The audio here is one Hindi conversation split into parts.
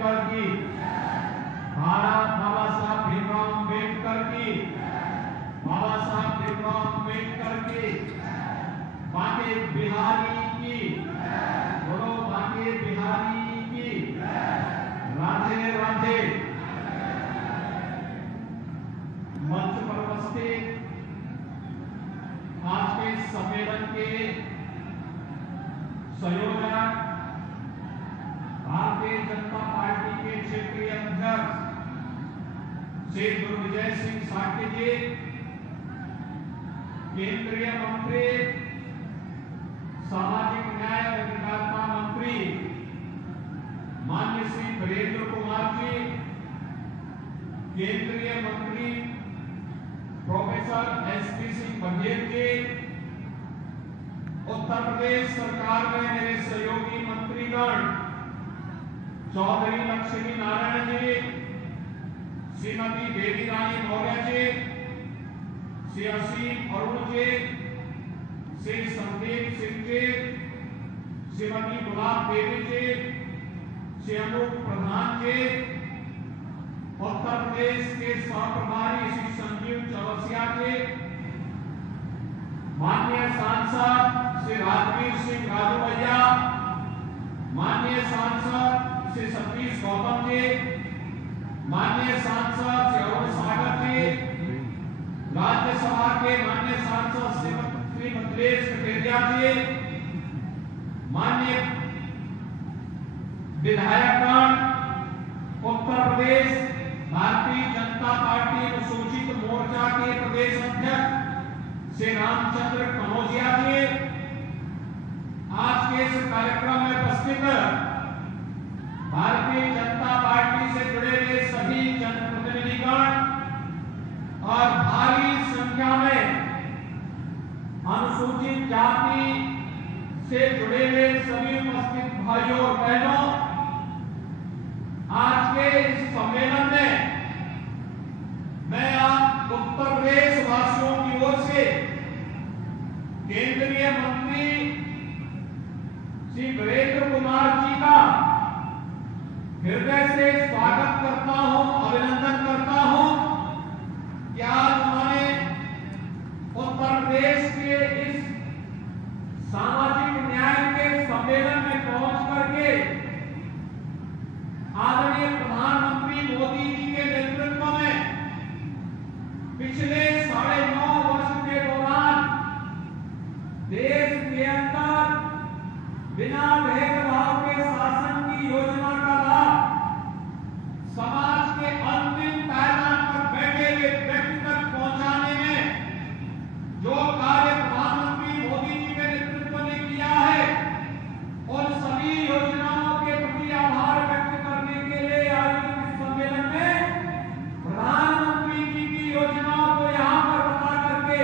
अम्बेडकर की, भारत बाबा साहब भीमराव अम्बेडकर की, बाबा साहब भीमराव अम्बेडकर की, बांके बिहारी की, बोलो बांके बिहारी की, राधे राधे। मंच पर उपस्थित आज के सम्मेलन के संयोजक, भारतीय जनता पार्टी के क्षेत्रीय अध्यक्ष श्री गुरुविजय सिंह साठे जी, केंद्रीय मंत्री, सामाजिक न्याय और अधिकारिता मंत्री माननीय श्री वीरेंद्र कुमार जी, केंद्रीय मंत्री प्रोफेसर एसपी सिंह बघेल जी, उत्तर प्रदेश सरकार में मेरे सहयोगी मंत्रीगण चौधरी लक्ष्मी नारायण जी, श्रीमती देवी रानी मौर्य जी, श्री असीम अरुण जी, श्री संदीप सिंह जी, श्रीमती गुलाब देवी जी, श्री अनूप प्रधान जी, उत्तर प्रदेश के सहप्रभारी श्री संजीव चौरसिया जी, माननीय सांसद श्री राजवीर सिंह राजू भैया, माननीय सांसद श्री सतीश गौतम जी, माननीय सांसद श्री अरुण सागर जी, राज्यसभा के माननीय सांसद श्री मिथिलेश कटेरिया जी, माननीय विधायकगण, उत्तर प्रदेश भारतीय जनता पार्टी अनुसूचित मोर्चा के प्रदेश अध्यक्ष श्री रामचंद्र कनौजिया जी, आज के इस कार्यक्रम में उपस्थित भारतीय जनता पार्टी से जुड़े हुए सभी जनप्रतिनिधिगण और भारी संख्या में अनुसूचित जाति से जुड़े हुए सभी उपस्थित भाइयों और बहनों, आज के इस सम्मेलन में मैं आप उत्तर प्रदेश वासियों की ओर से केंद्रीय मंत्री श्री वीरेंद्र कुमार जी का हृदय से स्वागत करता हूं, अभिनंदन करता हूं कि आज उन्होंने उत्तर प्रदेश के इस सामाजिक न्याय के सम्मेलन में पहुंच करके आदरणीय प्रधानमंत्री मोदी जी के नेतृत्व में पिछले 9.5 वर्ष के दौरान देश के अंदर बिना भेदभाव के शासन की योजना का लाभ समाज के अंतिम पायदान पर बैठे हुए व्यक्ति तक पहुंचाने में जो कार्य प्रधानमंत्री मोदी जी के नेतृत्व ने किया है, उन सभी योजनाओं के प्रति आभार व्यक्त करने के लिए आयोजित इस सम्मेलन में प्रधानमंत्री जी की योजनाओं को यहाँ पर बता करके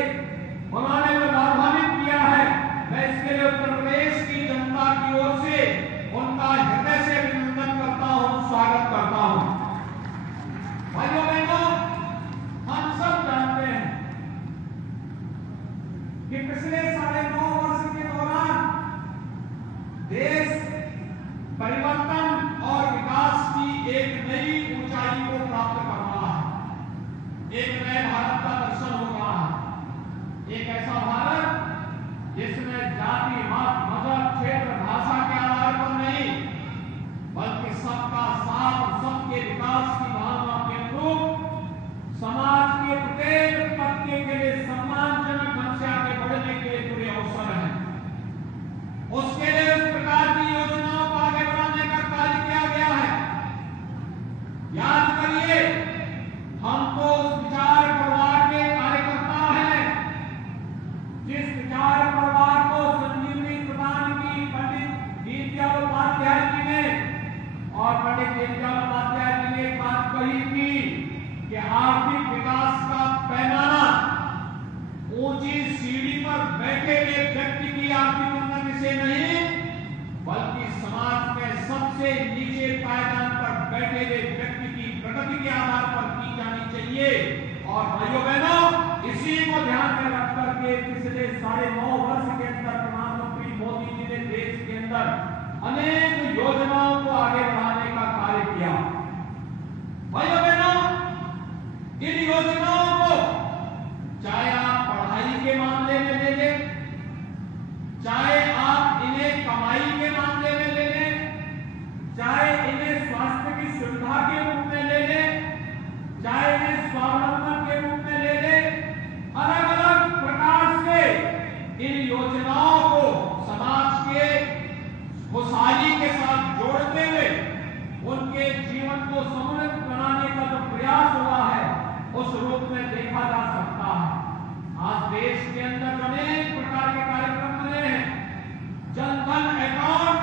उन्होंने जो लाभान्वित किया है, मैं इसके लिए उत्तर प्रदेश की जनता की ओर से उनका हृदय से अभिनंदन करता हूँ, स्वागत करता हूँ। भाइयों बहनों, हम सब जानते हैं कि पिछले 9.5 वर्ष के दौरान देश परिवर्तन और विकास की एक नई ऊंचाई को प्राप्त कर रहा है। एक नए भारत का दर्शन हो रहा है, एक ऐसा भारत जिसमें जाति, मत, मजहब, क्षेत्र, भाषा के आधार पर नहीं, बल्कि सबका साथ और सबके विकास की भावना के अनुरूप समाज के प्रत्येक तबके के लिए सम्मानजनक ढंग से आगे बढ़ने के लिए पूरे अवसर हैं। उसके लिए इस प्रकार की योजनाओं को आगे बढ़ाने का कार्य किया गया है। याद करिए, हम तो उस विचार प्रवाह के कार्यकर्ता हैं जिस विचार प्रवाह को संजीवनी प्रदान की पंडित दीनदयाल उपाध्याय जी ने, और पंडित दीनदयाल उपाध्याय जी ने एक बात कही थी कि आर्थिक विकास का पैमाना ऊंची सीढ़ी पर बैठे हुए व्यक्ति की आर्थिक उन्नति से नहीं, बल्कि समाज में सबसे नीचे पायदान पर बैठे हुए व्यक्ति की प्रगति के आधार पर की जानी चाहिए। और भाइयों बहनों, इसी को ध्यान में रख करके पिछले 9.5 वर्ष के अंदर प्रधानमंत्री मोदी जी ने देश के अंदर अनेक योजनाओं को आगे बढ़ाने का कार्य किया। जीवन को समृद्ध बनाने का जो प्रयास हुआ है उस रूप में देखा जा सकता है। आज देश के अंदर अनेक प्रकार के कार्यक्रम बने हैं। जन धन अकाउंट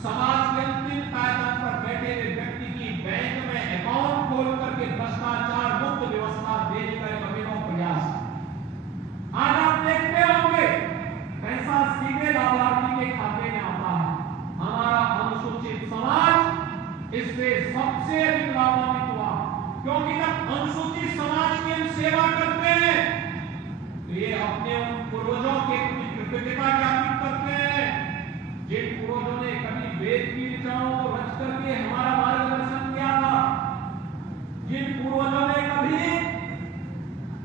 समाज के अंतिम पायदान पर बैठे हुए व्यक्ति की बैंक में अकाउंट खोल करके भ्रष्टाचार मुक्त व्यवस्था देने का एक अभिनव प्रयास। आज आप देखते होंगे पैसा सीधे लाभार्थी के खाते में आता है। हमारा अनुसूचित समाज इससे सबसे अधिक लाभान्वित हुआ, क्योंकि जब अनुसूचित समाज की हम सेवा करते हैं तो ये अपने उन पूर्वजों के प्रति कृतज्ञता ज्ञापित करते हैं जिन पूर्वजों ने कभी वेद की ऋचाओं को रच करके हमारा मार्गदर्शन किया था, जिन पूर्वजों ने कभी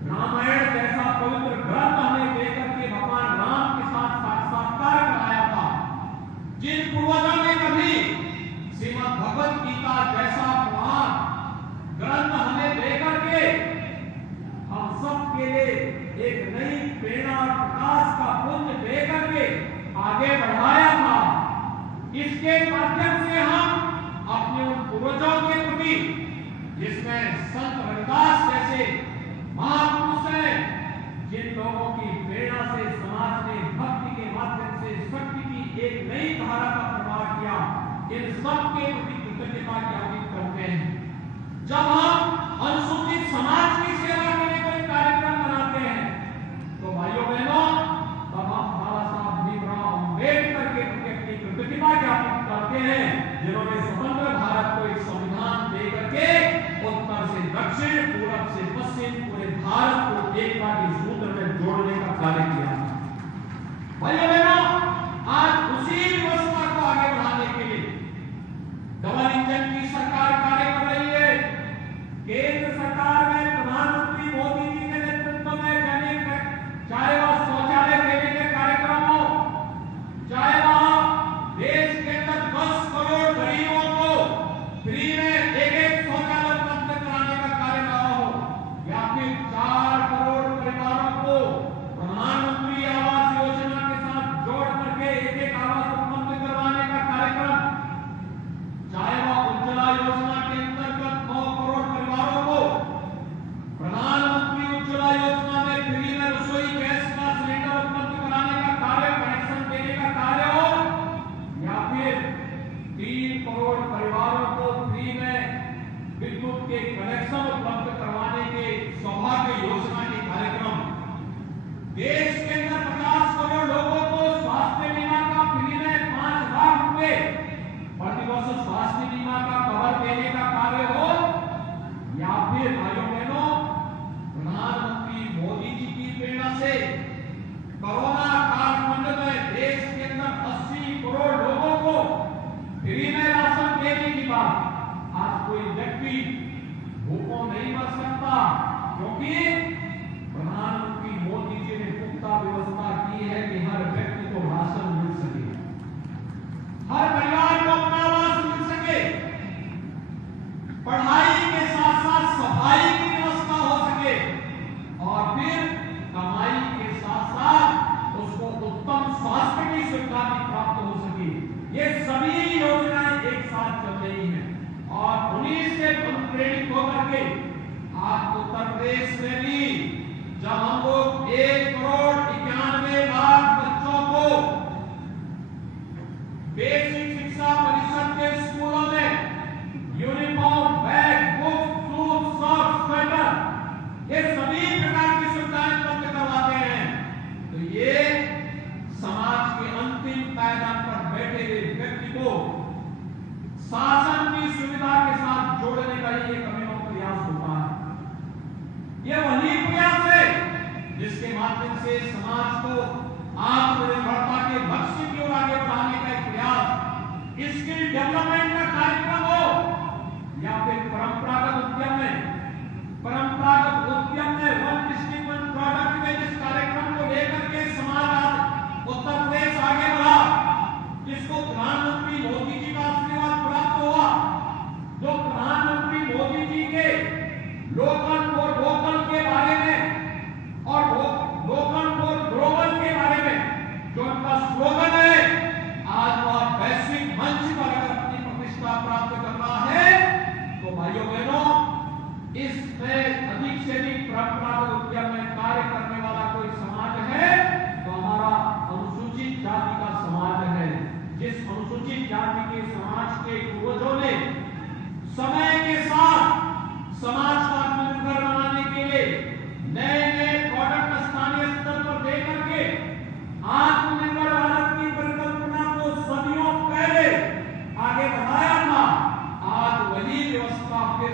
रामायण जैसा पवित्र ग्रंथ हमें देकर के भगवान राम के साथ साक्षात्कार कराया था, जिन पूर्वजों ने कभी श्रीमद् भगवत गीता जैसा महान ग्रंथ हमें देकर के हम सब के लिए एक नई प्रेरणा और प्रकाश का पुंज देकर के आगे बढ़ाया था। इसके माध्यम से हम अपने उन पूर्वजों के प्रति, जिसमें संत रविदास जैसे महापुरुष हैं, जिन लोगों की प्रेरणा से समाज ने भक्ति के माध्यम से शक्ति की एक नई धारा का प्रवाह किया, इन सब के प्रति कृतज्ञता ज्ञापित करते हैं। जब हम अनुसूचित समाज की सेवा के लिए कोई कार्यक्रम बनाते हैं तो भाइयों बहनों, तब हम बाबा साहब भीमराव अम्बेडकर के प्रति अपनी कृतज्ञता ज्ञापित करते हैं, जिन्होंने स्वतंत्र भारत को एक संविधान दे करके उत्तर से दक्षिण, पूरब से पश्चिम पूरे भारत को एकता के सूत्र में जोड़ने का कार्य किया। भाइयों बहनों, आज उसी व्यवस्था को आगे बढ़ाने के लिए डबल इंजन की सरकार कार्य कर रही है। केंद्र सरकार में प्रधानमंत्री मोदी जी के नेतृत्व में चाहे वह शौचालय देने के कार्यक्रम हो, चाहे वह देश के अंदर 10 करोड़ गरीबों को फ्री में एक शौचालय उपलब्ध कराने का कार्य हो, या फिर 4 करोड़ परिवारों को प्रधानमंत्री आवास योजना के साथ जोड़ करके एक आवास उपलब्ध करवाने का कार्यक्रम, चाहे वह उज्ज्वला योजना के अंतर्गत 9 करोड़ परिवारों को प्रधानमंत्री उज्ज्वला योजना में फ्री में रसोई गैस का सिलेंडर उपलब्ध कराने का कार्य, कनेक्शन देने का कार्य हो, या फिर 3 करोड़ परिवारों को फ्री में विद्युत के कनेक्शन उपलब्ध करवाने के सौभाग्य योजना के कार्यक्रम, देश के अंदर 50 करोड़ लोगों को स्वास्थ्य बीमा का फ्री में 5 लाख रुपए प्रतिवर्ष स्वास्थ्य बीमा का कवर देने का कार्य हो, या फिर भाइयों बहनों, प्रधानमंत्री मोदी जी की प्रेरणा से कोरोना कालखंड में देश के अंदर 80 करोड़ लोगों को फ्री में राशन देने की बात, आज कोई व्यक्ति भूखों नहीं मर सकता, क्योंकि प्रधानमंत्री मोदी जी ने पुख्ता व्यवस्था की है कि हर व्यक्ति को राशन मिल सके, हर परिवार को अपना आवास मिल सके, पढ़ाई के साथ साथ सफाई की व्यवस्था हो सके, और फिर कमाई के साथ साथ उसको उत्तम स्वास्थ्य की सुविधा भी प्राप्त हो सके। ये सभी योजनाएं एक साथ चल रही हैं, और उन्हीं से प्रेरित होकर के आज उत्तर प्रदेश में भी जब हम लोग 1 करोड़ 91 लाख बच्चों को बेसिक शिक्षा परिषद के स्कूलों में uniform, bag, book, shoes, socks, sweater, ये सभी प्रकार की सुविधाएं उपलब्ध करवाते हैं, तो ये समाज के अंतिम पायदान पर बैठे हुए व्यक्ति को शासन की सुविधा के साथ जोड़ने का ये एक अभिनव प्रयास होता है। ये वही प्रयास है जिसके माध्यम से समाज को आत्मनिर्भरता के लक्ष्य की ओर आगे बढ़ाने का एक प्रयास, स्किल डेवलपमेंट का कार्यक्रम हो, या फिर परंपरागत उद्यम में वन डिस्ट्रिक्ट वन प्रोडक्ट में जिस कार्यक्रम को लेकर के समाज आज उत्तर प्रदेश आगे बढ़ा, जिसको प्रधानमंत्री मोदी जी का आशीर्वाद प्राप्त हुआ, जो प्रधानमंत्री मोदी जी के लोकल फॉर वोकल के बारे में और लोकल फॉर ग्लोबल के बारे में जो उनका स्लोगन है, आज वह वैश्विक मंच पर अगर अपनी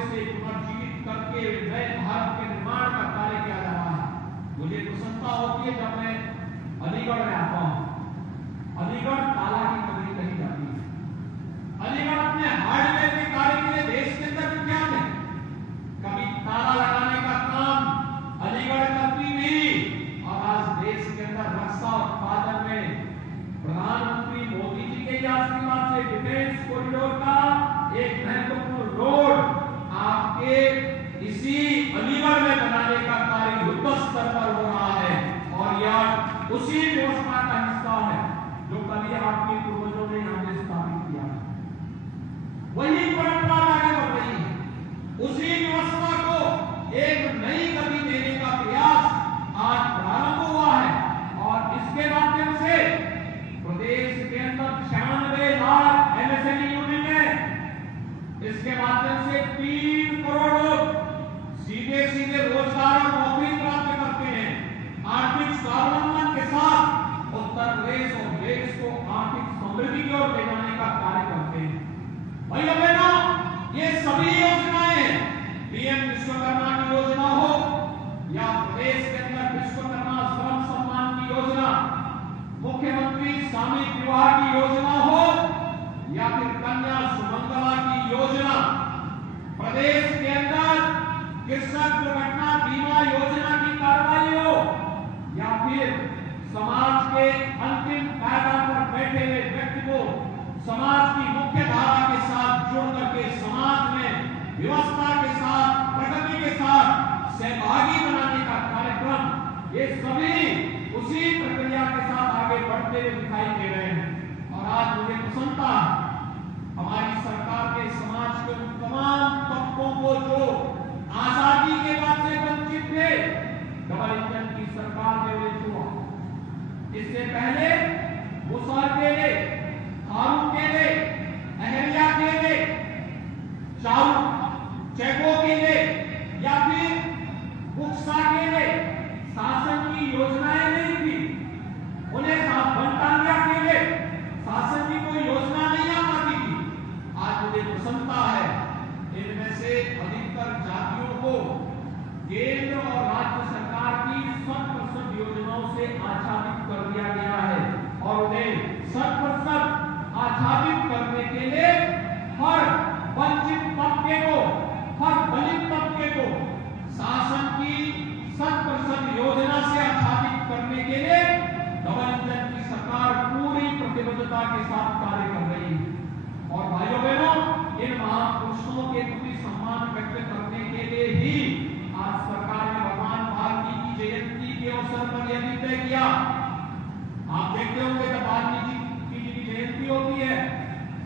से पुनर्जीवित करके नए भारत के निर्माण का कार्य किया जा रहा है। मुझे प्रसन्नता होती है जब मैं अलीगढ़ में आता हूं। अलीगढ़ ताला की कमी कही जाती है। अलीगढ़ अपने हार्डवेयर के कार्य के लिए देश के अंदर विख्यात है। कभी ताला लगाने का काम अलीगढ़ करती थी और आज देश के अंदर रक्षा उत्पादन में प्रधानमंत्री मोदी जी के आशीर्वाद से डिफेंस कॉरिडोर का एक महत्वपूर्ण रोड आपके इसी अलीगढ़ में बनाने का कार्य युद्ध स्तर पर हो रहा है और यह उसी योजना का हिस्सा है जो कभी आपके पूर्वजों ने यहां पे स्थापित किया। वही परंपरा आगे बढ़ रही है। उसी व्यवस्था को एक नई गति देने का प्रयास आज प्रारंभ हुआ है और इसके माध्यम से प्रदेश के अंदर 96 लाख एमएसएमई यूनिट है। इसके माध्यम से 3 करोड़ लोग सीधे सीधे रोजगार और नौकरी प्राप्त करते हैं। आर्थिक स्वावलंबन के साथ उत्तर प्रदेश और देश को आर्थिक समृद्धि की ओर ले जाने का कार्य करते हैं। भाइयों बहनों, ये सभी योजनाएं पीएम विश्वकर्मा की योजना हो या प्रदेश के अंदर विश्वकर्मा श्रम सम्मान की योजना, मुख्यमंत्री सामूहिक विवाह की योजना हो या फिर कन्या सुमंगला की योजना, प्रदेश के अंदर कृषक दुर्घटना बीमा योजना की कार्रवाई हो या फिर समाज के अंतिम पायदान पर बैठे हुए व्यक्ति को समाज की मुख्य धारा के साथ जोड़ करके समाज में व्यवस्था के साथ प्रगति के साथ सहभागी बनाने का कार्यक्रम, ये सभी उसी प्रक्रिया के साथ आगे बढ़ते हुए दिखाई दे रहे हैं। और आज मुझे प्रसन्नता हमारी सरकार के समाज के उन तमाम तबकों को जो आजादी के बाद से वंचित थे, डबल इंजन की सरकार ने उन्हें छुआ। इससे पहले मुसहर केले, थारू केले, अहल्या केले, चारू चेको केले या फिर बुक्सा केले शासन की योजनाएं नहीं थी। उन्हें बनटांगिया केले शासन की कोई योजना नहीं आ पाती थी। आज मुझे प्रसन्नता है इनमें से अधिकतर जातियों को केंद्र और राज्य सरकार की 100% योजनाओं से आच्छादित कर दिया गया है और उन्हें 100% आच्छादित करने के लिए हर वंचित तबके को, हर दलित तबके को शासन की 100% योजना से आच्छादित करने के लिए डबल इंजन की सरकार पूरी प्रतिबद्धता के साथ कार्य कर रही है। और भाइयों बहनों, इन महापुरुषों के प्रति सम्मान व्यक्त करने के लिए ही आज सरकार ने भगवान वाल्मीकि की जयंती के अवसर पर यह निर्णय किया। आप देखते होंगे जब वाल्मीकि जी की जयंती होती है,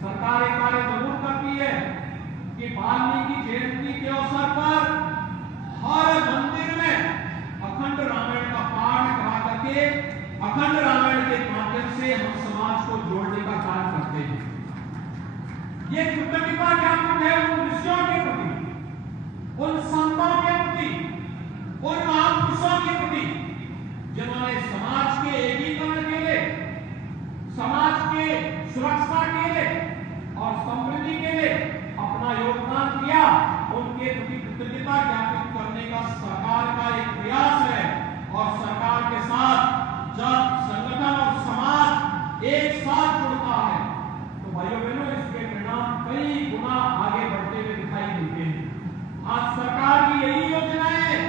सरकार एक कार्य जरूर करती है कि वाल्मीकि जयंती के अवसर पर हर मंदिर में अखंड रामायण का पाठ करा करके अखंड रामायण के माध्यम से हम समाज को जोड़ने का कार्य करते हैं। ये कृतज्ञता ज्ञापन है उन ऋषियों के प्रति, उन संतों के प्रति, उन महापुरुषों के प्रति जिन्होंने समाज के एकीकरण के लिए, समाज के सुरक्षा के लिए और समृद्धि के लिए अपना योगदान दिया। उनके प्रति कृतज्ञता ज्ञापित करने का सरकार का एक प्रयास है और सरकार के साथ जब संगठन और समाज एक साथ जुड़ता है तो भाइयों बहनों इसके परिणाम कई गुना आगे बढ़ते हुए दिखाई देते हैं। आज सरकार की यही योजनाएं हैं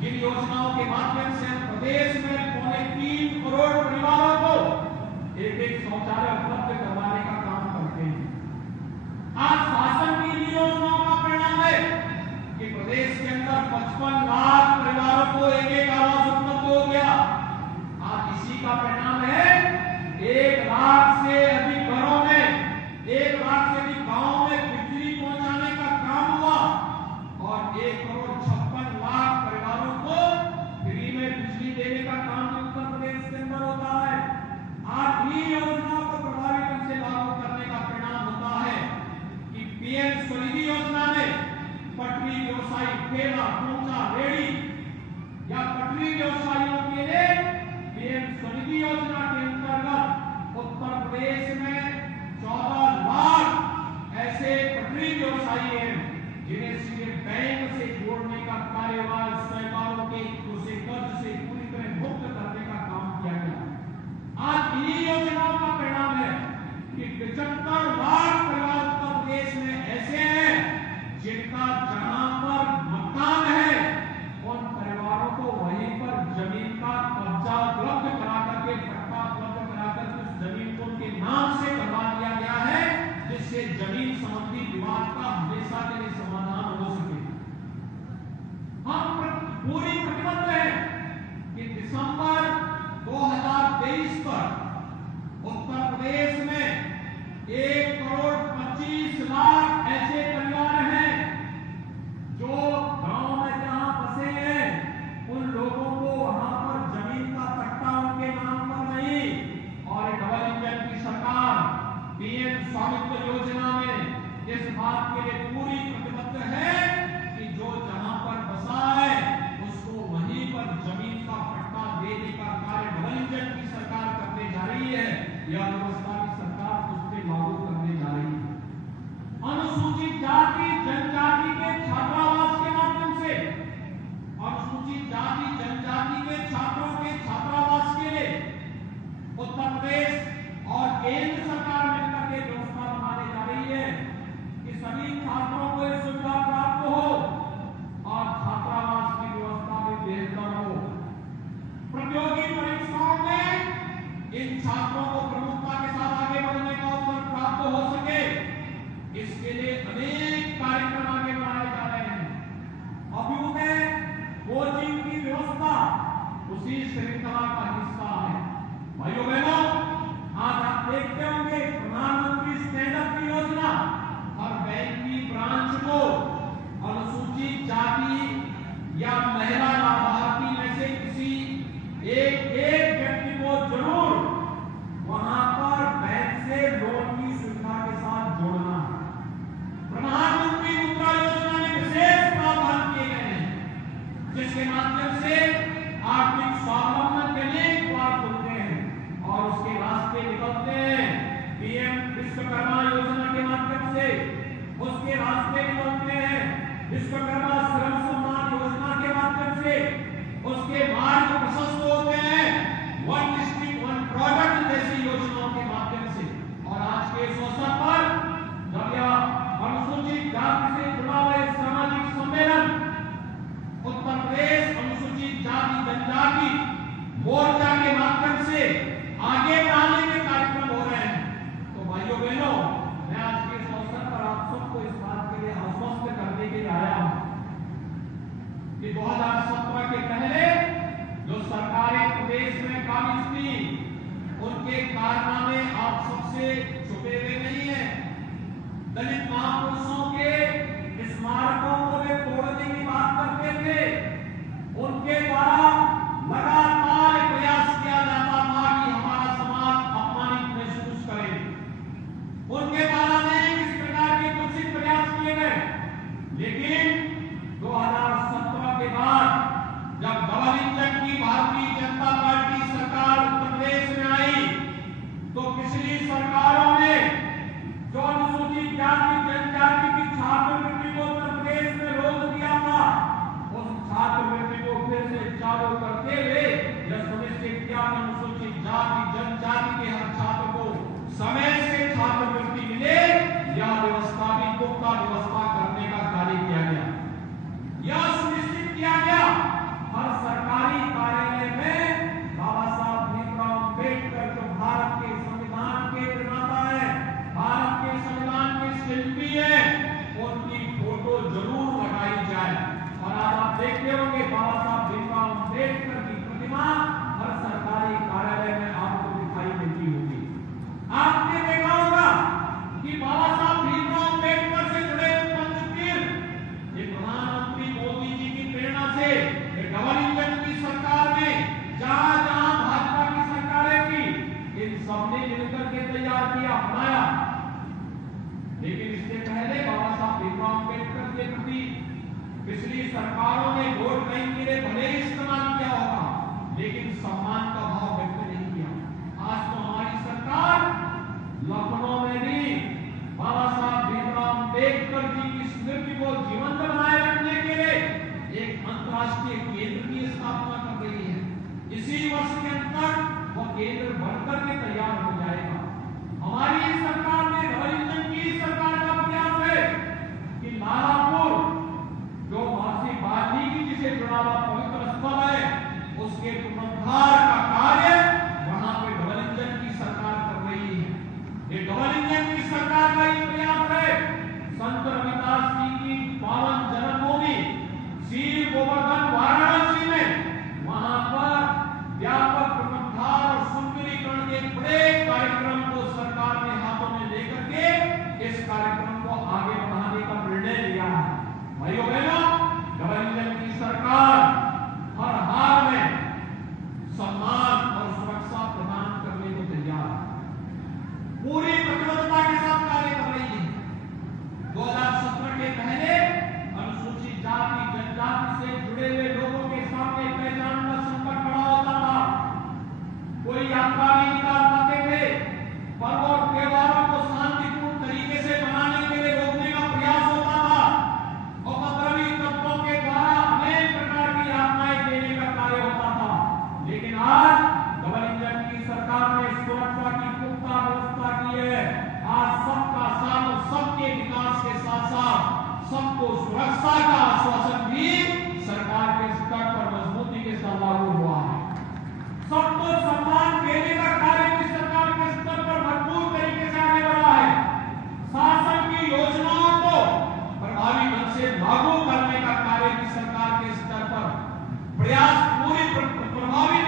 जिन योजनाओं के माध्यम से हम प्रदेश में 3.25 करोड़ परिवारों को एक शौचालय उपलब्ध करवाने का काम करते हैं। आज शासन की इन योजनाओं का परिणाम है कि प्रदेश के अंदर 55 लाख परिवारों को एक आवास उपलब्ध हो गया। आज इसी का परिणाम है 1 लाख से अधिक घरों में, 1 लाख से अधिक गांवों में बिजली पहुंचाने का काम हुआ और 1 करोड़ 56 लाख परिवारों को फ्री में बिजली देने का काम उत्तर प्रदेश के अंदर होता है। आज इन योजनाओं को प्रभावी ढंग से लागू करने का परिणाम होता है कि पीएम स्वनिधि योजना में पटरी व्यवसायी, ठेला, ढोंचा, रेहड़ी या पटरी व्यवसायियों के लिए पीएम स्वनिधि योजना के अंतर्गत उत्तर प्रदेश में 14 लाख ऐसे पटरी व्यवसायी हैं जिन्हें सीधे उसी श्रृंखला का हिस्सा है। भाइयों बहनों, आज आप देखते होंगे प्रधानमंत्री स्टैंड अप की योजना हर बैंक की ब्रांच को अनुसूचित जाति या महिला लाभार्थी में से किसी एक व्यक्ति को जरूर वहां पर बैंक से लोन की सुविधा के साथ जोड़ना है। प्रधानमंत्री मुद्रा योजना में विशेष प्रावधान किए गए हैं जिसके माध्यम से आर्थिक स्वावलंबन के अनेक द्वार खुलते हैं और उसके रास्ते निकलते हैं। पीएम विश्वकर्मा योजना के माध्यम से उसके रास्ते निकलते हैं। विश्वकर्मा श्रम सम्मान योजना के माध्यम से उसके मार्ग प्रशस्त होते हैं। वन डिस्ट्रिक्ट वन प्रोडक्ट जैसी योजनाओं के माध्यम से। और आज के इस अवसर पर जब यह अनुसूचित जाति से जुड़ा हुआ सामाजिक सम्मेलन उत्तर प्रदेश अनुसूचित जाति जनजाति मोर्चा के माध्यम से आगे बढ़ाने के कार्यक्रम हो रहे हैं, तो भाइयों बहनों, मैं आज के इस अवसर पर आप सबको इस बात के लिए आश्वस्त करने के लिए आया हूं कि 2017 के पहले जो सरकारें प्रदेश में काबिज थी उनके कारनामे आप सबसे छुपे हुए नहीं है। दलित महापुरुषों के स्मारकों को वे तोड़ने की बात करते थे। उनके द्वारा लगातार प्रयास किया जाता था कि हमारा समाज अपमानित महसूस करे। उनके द्वारा अनेक इस प्रकार के कुछ प्रयास किए गए, लेकिन 2017 के बाद जब डबल इंजन की भारतीय जनता पार्टी सरकार उत्तर प्रदेश में आई तो पिछली सरकारों ने जो अनुसूचित जाति जनजाति की छात्रवृत्ति को उत्तर प्रदेश में रोक दिया था, उस छात्रवृत्ति को फिर से चालू करते हुए यह सुनिश्चित किया कि अनुसूचित जाति जनजाति के हर छात्र को समय से छात्रवृत्ति मिले। यह व्यवस्था भी पुख्ता व्यवस्था करने का कार्य किया गया। यह सुनिश्चित किया गया हर सरकारी कार्यालय में बाबा साहब भीमराव अम्बेडकर जो भारत के संविधान के निर्माता है, भारत के संविधान के शिल्पी है, उनकी फोटो जरूर लगाई जाए। और आज आप देखते होंगे बाबा साहब भीमराव अम्बेडकर की प्रतिमा हर सरकारी कार्यालय में आपको दिखाई देती होगी। आपने देखा होगा कि बाबा साहब भीमराव अम्बेडकर से जुड़े पंचतीर्थ ये प्रधानमंत्री मोदी जी की प्रेरणा से डबल इंजन की सरकार में जहां जहां भाजपा की सरकारें थी, इन सबने मिलकर के तैयार किया, बनाया। लेकिन इससे पहले बाबा साहब भीमराव अम्बेडकर के प्रति पिछली सरकारों ने वोट बैंक के लिए भले ही इस्तेमाल किया होगा, लेकिन सम्मान का भाव व्यक्त नहीं किया। आज तो हमारी सरकार लखनऊ में भी बाबा साहब भीमराव अम्बेडकर जी की स्मृति को जीवंत बनाए रखने के लिए एक अंतर्राष्ट्रीय केंद्र की स्थापना कर रही है। इसी वर्ष के अंत तक वह केंद्र बनकर के तैयार हो जाएगा। हमारी सरकार ने डबल इंजन की सरकार का प्रयास है कि नालापुर जो महर्षि वाल्मीकि जी से जुड़ा हुआ पवित्र स्थल है उसके पुनरुद्धार का कार्य वहां पे डबल इंजन की सरकार कर रही है। ये डबल इंजन की सरकार का ही प्रयास है। संत रविदास जी की पावन जन्मभूमि श्री गोवर्धन वाराणसी में वहां पर व्यापक पुनरुद्धार और सुंदरीकरण के बड़े कार्यक्रम को सरकार ने हाथों में लेकर के इस कार्यक्रम को आगे बढ़ाने का निर्णय लिया है। भाइयों बहनों, डबल इंजन की सरकार हर हाल में सम्मान और सुरक्षा प्रदान करने को तैयार है, पूरी प्रतिबद्धता के साथ कार्य कर रही है। 2017 के पहले अनुसूचित जाति जनजाति से जुड़े हुए लोगों के सामने पहचान का संकट खड़ा होता था। कोई यात्रा नहीं निकाल पाते थे। पर्व और त्योहारों को शांतिपूर्ण तरीके से मनाने के लिए रोकने का प्रयास होता था। उपद्रवी तत्वों के द्वारा अनेक प्रकार की यातनाएं देने का कार्य होता था। लेकिन आज डबल इंजन की सरकार ने सुरक्षा की पुख्ता व्यवस्था की है। आज सबका साथ और सबके विकास के साथ साथ सबको सुरक्षा का आश्वासन भी सरकार के स्तर पर मजबूती के साथ लागू हुआ है। सबको सम्मान देने का कार्य भी सरकार के स्तर पर भरपूर तरीके से आगे बढ़ा है। शासन की योजनाओं को प्रभावी ढंग से लागू करने का कार्य भी सरकार के स्तर पर प्रयास पूरी प्रभावी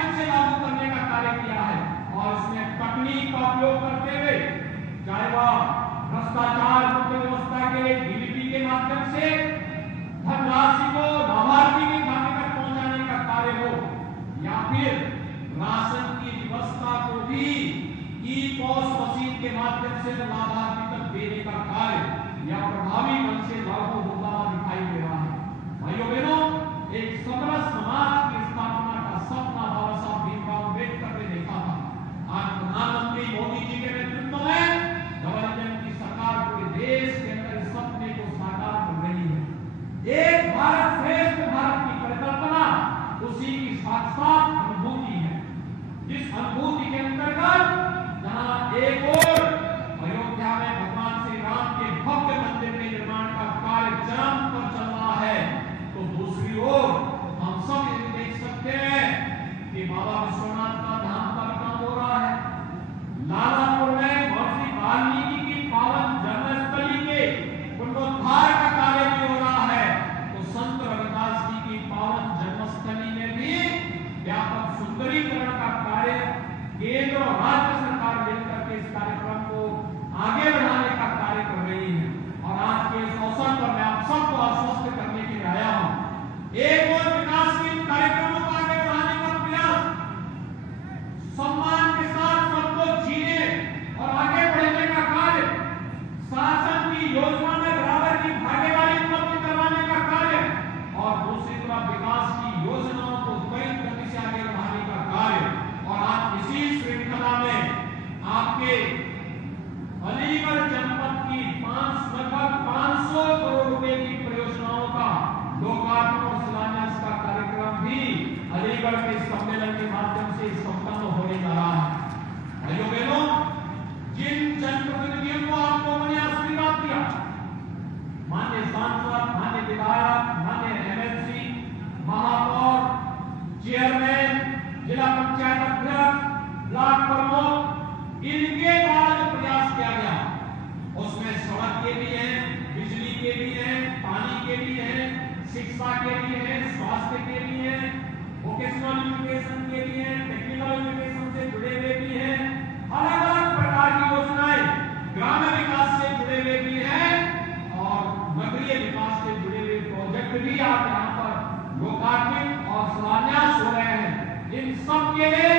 भ्रष्टाचार मुक्त व्यवस्था के डीबीटी के माध्यम से धनराशि को लाभार्थी के खाते तक पहुंचाने का कार्य हो, या फिर राशन की व्यवस्था को भी ई-पॉस मशीन के माध्यम से लाभार्थी तक देने का कार्य या प्रभावी ढंग से लागू होता दिखाई दे रहा है। भाइयों बहनों, एक समरस समाज की स्थापना का सपना बाबा साहब भीमराव अम्बेडकर ने देखा था। आज प्रधानमंत्री मोदी जी के नेतृत्व में डबल इंजन की सरकार पूरे देश के अंदर इस सपने को साकार कर रही है। एक भारत श्रेष्ठ भारत की परिकल्पना उसी की साक्षात अनुभूति है, जिस अनुभूति के अंतर्गत जहां एक और अयोध्या में भगवान श्री राम के भव्य मंदिर के निर्माण का कार्य चरम पर चल रहा है, तो दूसरी ओर हम सब ये देख सकते हैं कि बाबा विश्वनाथ का धाम का काम हो रहा है। लालापुर में महर्षि वाल्मीकि की पावन जन्मस्थली के पुनरुद्धार का कार्य भी हो रहा है, तो संत रविदास जी की पावन जन्मस्थली में भी व्यापक सुंदरीकरण का कार्य केंद्र और राज्य सरकार मिलकर के इस कार्यक्रम को आगे बढ़ाने का कार्य कर रही है। और आज के इस अवसर पर मैं आप सबको आश्वस्त करने के लिए आया हूं, एक और विकास के कार्यक्रमों को आगे बढ़ाने का प्रयास, सम्मान के साथ सबको जीने और आगे बढ़ने का कार्य, शासन की योजना में बराबर की भागीदारी उपलब्ध करवाने का कार्य, और दूसरी तरफ विकास की योजनाओं को त्वरित गति से आगे बढ़ाने का कार्य। और आज इसी श्रृंखला में आपके अलीगढ़ जनपद की लगभग 500 करोड़ रुपए की परियोजनाओं का लोकार्पण और शिलान्यास का कार्यक्रम भी अलीगढ़ के सम्मेलन के माध्यम से संपन्न होने जा रहा है। भाइयों बहनों, जिन जनप्रतिनिधियों को आप लोगों ने आशीर्वाद दिया, माननीय सांसद, माननीय विधायक, माननीय एमएलसी, महापौर, चेयरमैन, जिला पंचायत अध्यक्ष, ब्लॉक प्रमुख, इनके द्वारा जो प्रयास किया गया, उसमें सड़क के भी हैं, बिजली के भी हैं, पानी के भी हैं, शिक्षा के भी हैं, स्वास्थ्य के भी हैं, वोकेशनल एजुकेशन के भी हैं, टेक्निकल एजुकेशन से जुड़े हुए भी हैं, अलग अलग प्रकार की योजनाएं ग्रामीण विकास से जुड़े हुए भी हैं, और नगरीय विकास से जुड़े हुए प्रोजेक्ट भी आप यहाँ पर लोकार्पित और शिलान्यास हो रहे हैं। इन सब के लिए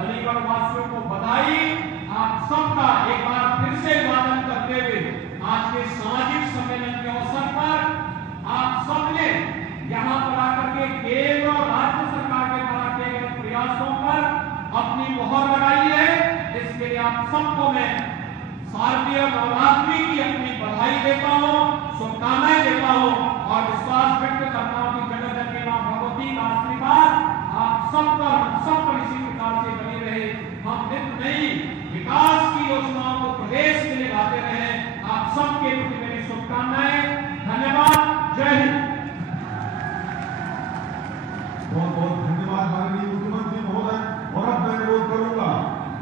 अलीगढ़ वासियों को बधाई। आप सबका एक बार फिर से अभिवादन करते हुए आज के सामाजिक सम्मेलन के अवसर पर आप सबने यहाँ पर आकर के केंद्र और राज्य सरकार के द्वारा किए गए प्रयासों पर अपनी मोहर लगाई है। इसके लिए आप सबको मैं शारदीय नवरात्रि की अपनी बधाई देता हूँ, शुभकामनाएं देता हूँ, और विश्वास व्यक्त करता हूँ कि जगत मां भगवती का आशीर्वाद आप सब पर इसी प्रकार से बनी रहे। हम नित नई विकास की योजनाओं को प्रदेश के लिए लाते रहे। आप सबके प्रति मेरी शुभकामनाएं। धन्यवाद। जय हिंद। बहुत बहुत धन्यवाद माननीय मुख्यमंत्री महोदय। और अब मैं अनुरोध करूंगा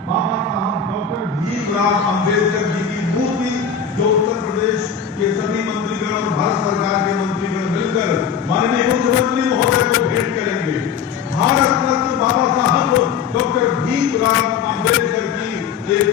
बाबा साहब डॉक्टर भीमराव अम्बेडकर जी की मूर्ति जो उत्तर प्रदेश के सभी मंत्रीगण और भारत सरकार के मंत्रीगण मिलकर माननीय मुख्यमंत्री महोदय को भेंट करेंगे। भारत रत्न बाबा साहब डॉक्टर भीमराव अम्बेडकर की एक